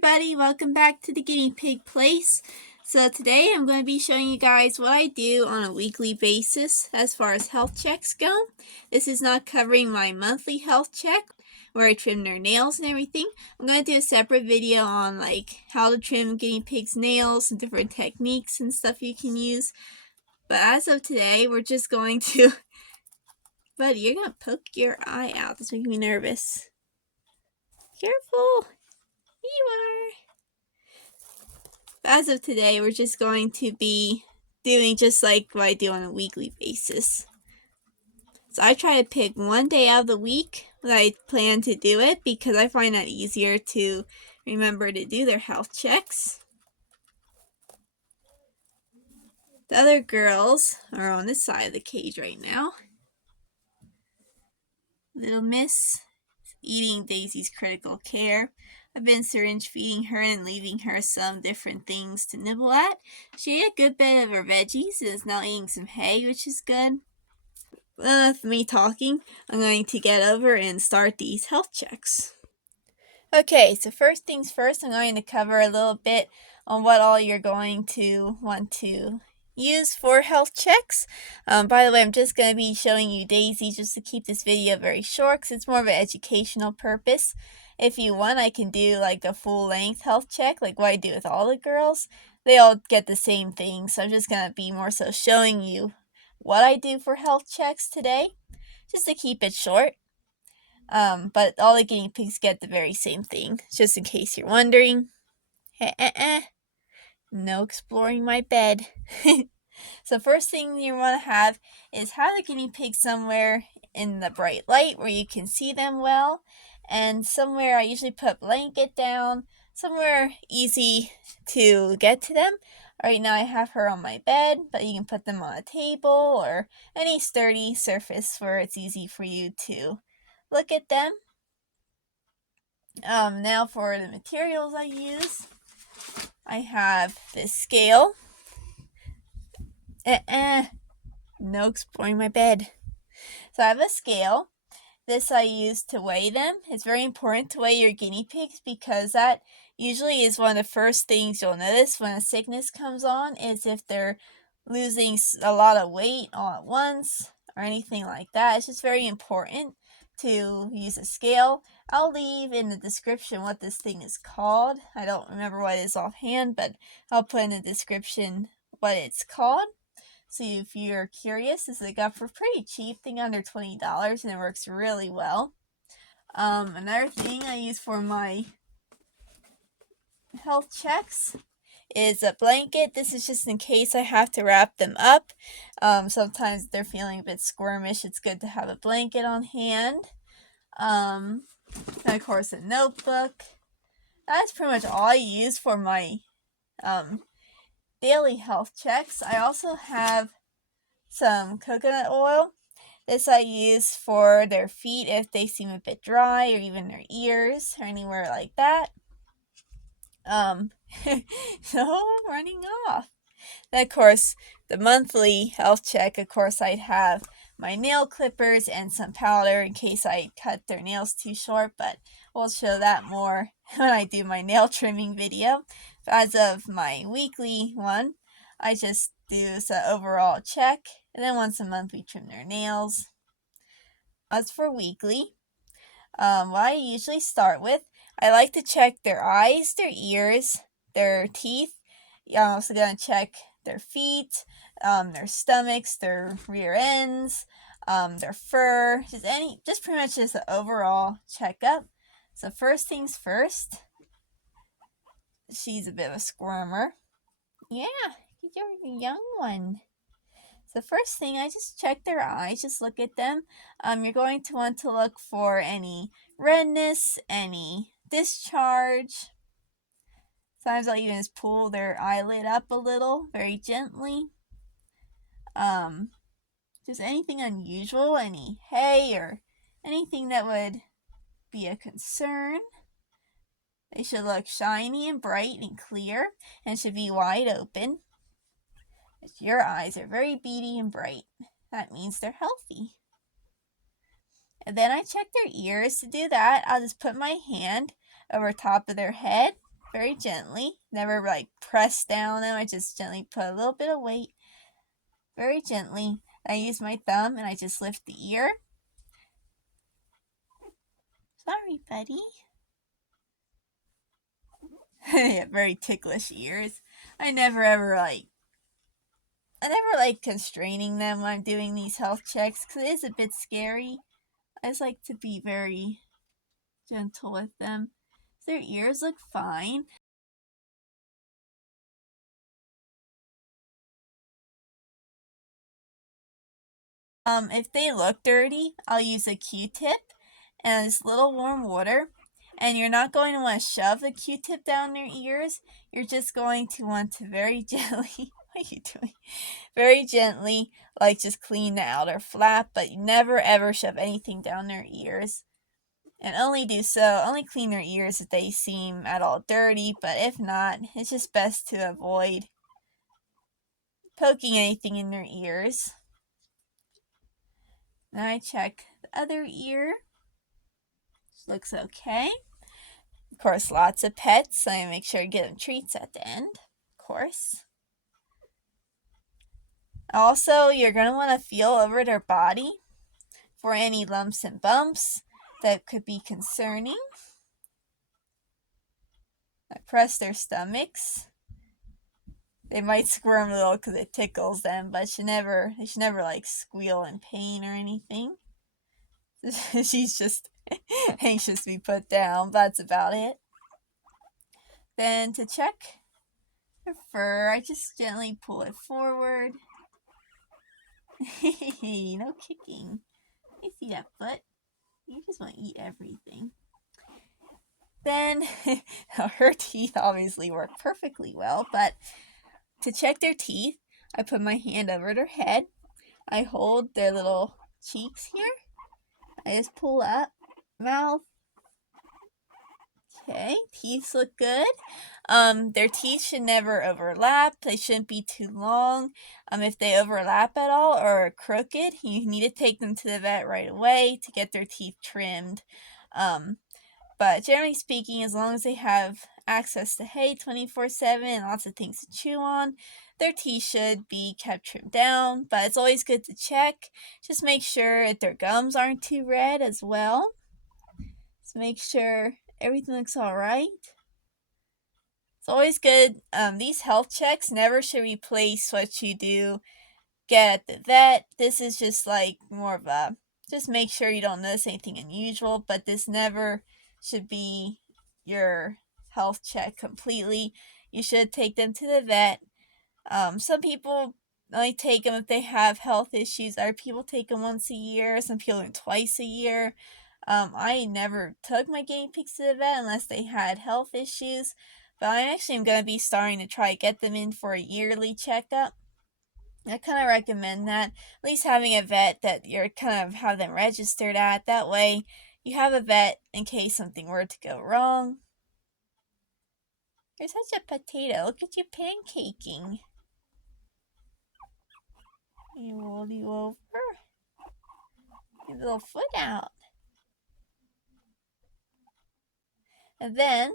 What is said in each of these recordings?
everybody, welcome back to the Guinea Pig Place. So today I'm going to be showing you guys what I do on a weekly basis as far as health checks go. This is not covering my monthly health check where I trim their nails and everything. I'm going to do a separate video on how to trim guinea pigs' nails and different techniques and stuff you can use. But as of today, we're just going to... Buddy, you're going to poke your eye out. That's making me nervous. Careful! You are. As of today, we're just going to be doing just like what I do on a weekly basis. So I try to pick one day out of the week that I plan to do it because I find that easier to remember to do their health checks. The other girls are on this side of the cage right now. Little Miss is eating Daisy's critical care. I've been syringe feeding her and leaving her some different things to nibble at. She ate a good bit of her veggies and is now eating some hay, which is good. Enough of me talking. I'm going to get over and start these health checks. Okay, so first things first, I'm going to cover a little bit on what all you're going to want to use for health checks. By the way, I'm just going to be showing you Daisy just to keep this video very short because it's more of an educational purpose. If you want, I can do like a full-length health check like what I do with all the girls. They all get the same thing, so I'm just going to be more so showing you what I do for health checks today, just to keep it short. But all the guinea pigs get the very same thing, just in case you're wondering. No exploring my bed. So first thing you want to have is have the guinea pigs somewhere in the bright light where you can see them well, and somewhere I usually put a blanket down, somewhere easy to get to them. Right now I have her on my bed, but you can put them on a table or any sturdy surface where it's easy for you to look at them. Now for the materials I use, I have this scale. No exploring my bed. So I have a scale. This I use to weigh them. It's very important to weigh your guinea pigs because that usually is one of the first things you'll notice when a sickness comes on, is if they're losing a lot of weight all at once or anything like that. It's just very important to use a scale. I'll leave in the description what this thing is called. I don't remember what it is offhand, but I'll put in the description what it's called. So if you're curious, this I got for pretty cheap, thing under $20, and it works really well. Another thing I use for my health checks is a blanket. This is just in case I have to wrap them up. Sometimes they're feeling a bit squirmish. It's good to have a blanket on hand. And of course a notebook. That's pretty much all I use for my daily health checks. I also have some coconut oil. This I use for their feet if they seem a bit dry, or even their ears or anywhere like that. So running off. Then of course the monthly health check, of course I'd have my nail clippers and some powder in case I cut their nails too short, but we'll show that more when I do my nail trimming video. As of my weekly one, I just do an overall check, and then once a month we trim their nails. As for weekly, what I usually start with, I like to check their eyes, their ears, their teeth. I'm also going to check their feet, their stomachs, their rear ends, their fur, just pretty much just an overall checkup. So first things first, she's a bit of a squirmer. Yeah, you're a young one. So first thing, I just check their eyes, just look at them. You're going to want to look for any redness, any discharge. Sometimes I'll even just pull their eyelid up a little, very gently. Just anything unusual, any hay or anything that would be a concern. They should look shiny and bright and clear and should be wide open. Your eyes are very beady and bright. That means they're healthy. And then I check their ears. To do that, I'll just put my hand over top of their head very gently. Never like press down them. I just gently put a little bit of weight, very gently. I use my thumb and I just lift the ear. Sorry, buddy. Yeah, very ticklish ears. I never like constraining them when I'm doing these health checks because it is a bit scary. I just like to be very gentle with them. Their ears look fine. If they look dirty, I'll use a Q-tip and this little warm water. And you're not going to want to shove the Q-tip down their ears. You're just going to want to very gently, what are you doing? Very gently, like just clean the outer flap, but you never ever shove anything down their ears. And only clean their ears if they seem at all dirty, but if not, it's just best to avoid poking anything in their ears. Then I check the other ear. Looks okay. Of course, lots of pets, so I make sure to get them treats at the end, of course. Also, you're going to want to feel over their body for any lumps and bumps that could be concerning. I press their stomachs. They might squirm a little because it tickles them, but they should never like squeal in pain or anything. She's just anxious to be put down. That's about it. Then to check her fur, I just gently pull it forward. No kicking. You see that foot? You just want to eat everything. Then her teeth obviously work perfectly well, but to check their teeth, I put my hand over their head. I hold their little cheeks here. I just pull up. Mouth. Okay, teeth look good. Their teeth should never overlap. They shouldn't be too long. If they overlap at all or are crooked, you need to take them to the vet right away to get their teeth trimmed. But generally speaking, as long as they have access to hay 24/7 and lots of things to chew on, their teeth should be kept trimmed down. But it's always good to check. Just make sure that their gums aren't too red as well. Just make sure everything looks alright. It's always good. These health checks never should replace what you do get at the vet. This is just like more of a, just make sure you don't notice anything unusual, but this never should be your health check completely. You should take them to the vet. Some people only take them if they have health issues. Other people take them once a year. Some people do twice a year. I never took my guinea pigs to the vet unless they had health issues. But I actually am going to be starting to try to get them in for a yearly checkup. I kind of recommend that. At least having a vet that you're kind of have them registered at. That way you have a vet in case something were to go wrong. You're such a potato. Look at you pancaking. You roll you over. Your little foot out. And then,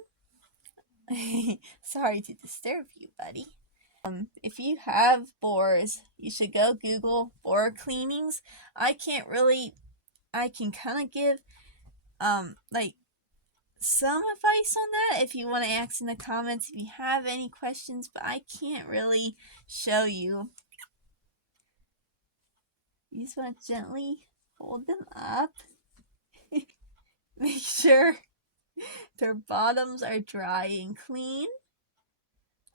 sorry to disturb you, buddy. If you have boars, you should go Google boar cleanings. I can kind of give like some advice on that if you want to ask in the comments if you have any questions, but I can't really show you. You just want to gently hold them up. Make sure their bottoms are dry and clean.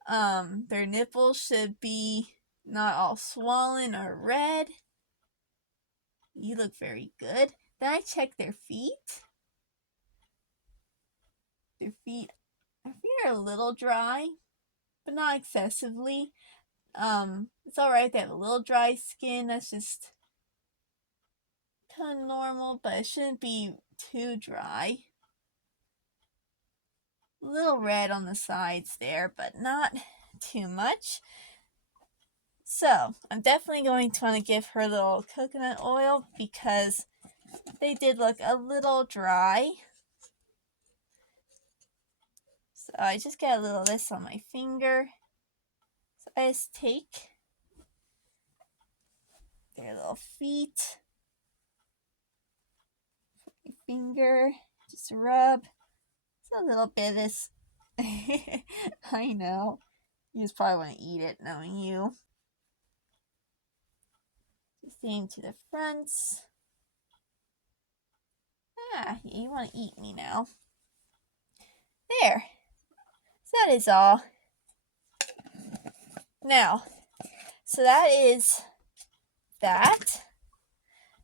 Their nipples should be not all swollen or red. You look very good. Then I check their feet. Their feet are a little dry, but not excessively. It's alright if they have a little dry skin. That's just kind of normal, but it shouldn't be too dry. A little red on the sides there, but not too much. So, I'm definitely going to want to give her a little coconut oil because they did look a little dry. So I just get a little of this on my finger. So I just take their little feet, my finger, just rub. Just a little bit of this. I know. You just probably want to eat it, knowing you. Just aim to the fronts. Ah, you want to eat me now. There. So that is all. Now, so that is that.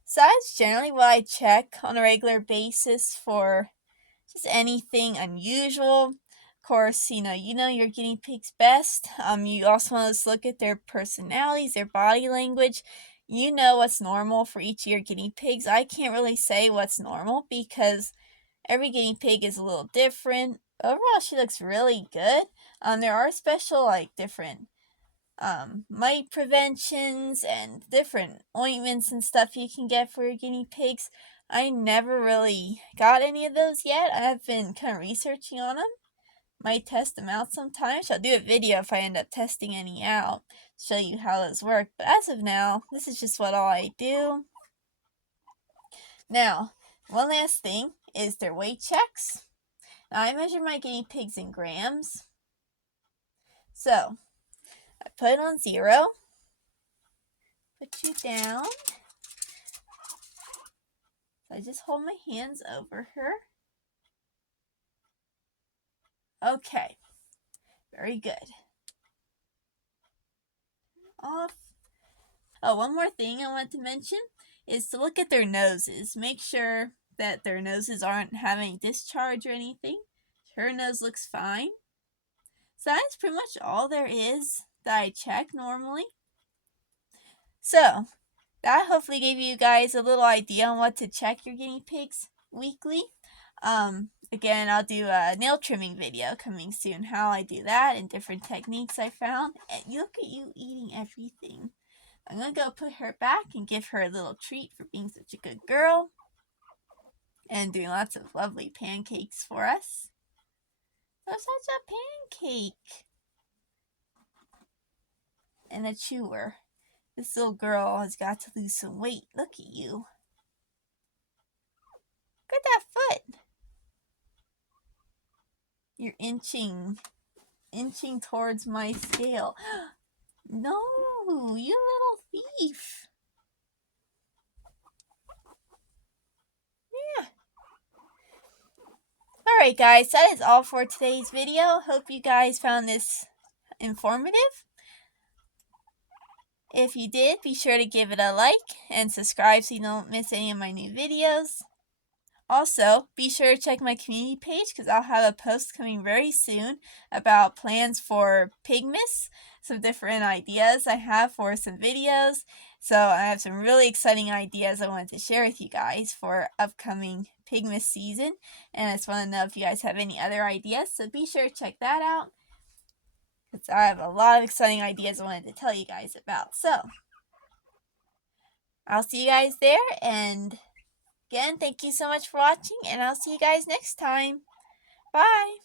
So that's generally what I check on a regular basis for just anything unusual. Of course, you know your guinea pigs best. You also want to look at their personalities, their body language. You know what's normal for each of your guinea pigs. I can't really say what's normal because every guinea pig is a little different. Overall, she looks really good. There are special different mite preventions and different ointments and stuff you can get for your guinea pigs. I never really got any of those yet. I've been kind of researching on them. Might test them out sometimes. I'll do a video if I end up testing any out, show you how those work. But as of now, this is just all I do. Now, one last thing is their weight checks. Now, I measure my guinea pigs in grams. So, I put it on 0. Put you down. I just hold my hands over her. Okay. Very good. Off. Oh, one more thing I want to mention is to look at their noses. Make sure that their noses aren't having discharge or anything. Her nose looks fine. So that's pretty much all there is that I check normally. So that hopefully gave you guys a little idea on what to check your guinea pigs weekly. Again, I'll do a nail trimming video coming soon, how I do that and different techniques I found. And look at you eating everything. I'm going to go put her back and give her a little treat for being such a good girl and doing lots of lovely pancakes for us. Oh, such a pancake. And a chewer. This little girl has got to lose some weight. Look at you. Look at that foot. You're inching towards my scale. No, you little thief. Yeah. Alright guys, that is all for today's video. Hope you guys found this informative. If you did, be sure to give it a like and subscribe so you don't miss any of my new videos. Also, be sure to check my community page because I'll have a post coming very soon about plans for Pigmas, some different ideas I have for some videos. So I have some really exciting ideas I wanted to share with you guys for upcoming Pigmas season. And I just want to know if you guys have any other ideas. So be sure to check that out because I have a lot of exciting ideas I wanted to tell you guys about. So I'll see you guys there, and again, thank you so much for watching, and I'll see you guys next time. Bye!